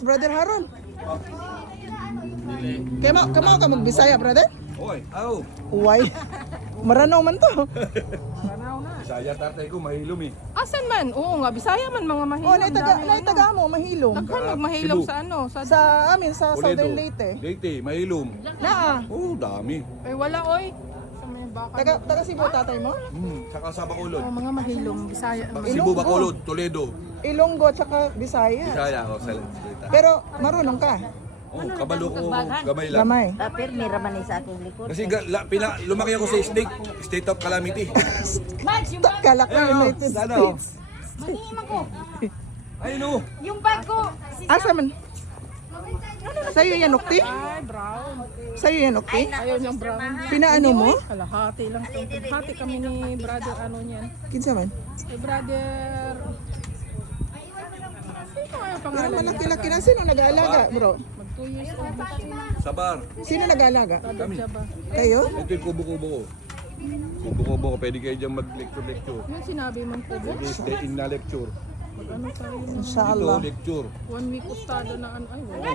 Brother Haron. Kamo ka magbisaya, brother? Oy, aw. Uway. Maranaw man to. Bisaya tatay ko mahilom eh. Asan man? Oo nga, Bisaya man mga mahilom. Oh, naitaga mo, mahilom. Daghan magmahilom Cebu. sa ano? Sa amin, sa Southern Leyte. Leyte, mahilom. Naa. Oh, dami. Ay wala oy. Sa may baka. Taga Cebu tatay mo? Saka sa Bacolod. Oh, mga mahilom, Bisaya. Cebu, Bacolod, Toledo. Ilonggo tsaka Bisaya. Bisaya ako sa salita. Pero marunong ka. Oh, kabalo ko, gamay lang. Gamay. Pero may raman sa akong likod. Kasi lumaki ako sa state of calamity. Kala ko United sana, States. Ay no. Yung bag ko. Asa man? Sa'yo yan, Ukti? Ay, brown. Sa'yo yan, Ukti? Ayaw niyang brown. Pinaano mo? Kalahati lang. Hati kami ni brother ano niyan. Kinsa man? Eh brother. Sino ang Pero pangalan niya? malaki-laki na. Sino nag-aalaga, bro? Mag 2 years old na siya. Sabar. Sino nag-aalaga? Brother siya ba? Kayo? Ito yung kubo-kubo ko. Kubo-kubo ko. Pwede kayo dyan mag-lecture-lecture. Yung sinabi mong kubo. Pwede stay in na lecture. Ano tayo? Ito, Inshallah. lecture. 1 week ustada na ano. Ay, wala.